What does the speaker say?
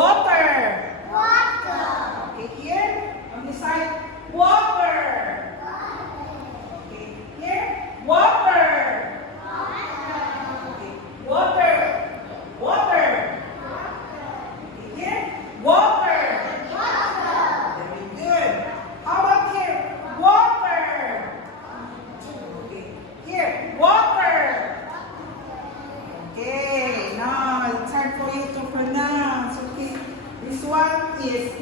water. Water. Okay, here on this side, water. Okay, here, water. Okay, water. Water. Okay, here, water. Very good. How about here? Water. Okay, here, water. Okay, now it's hard for you to pronounce. Okay, this one is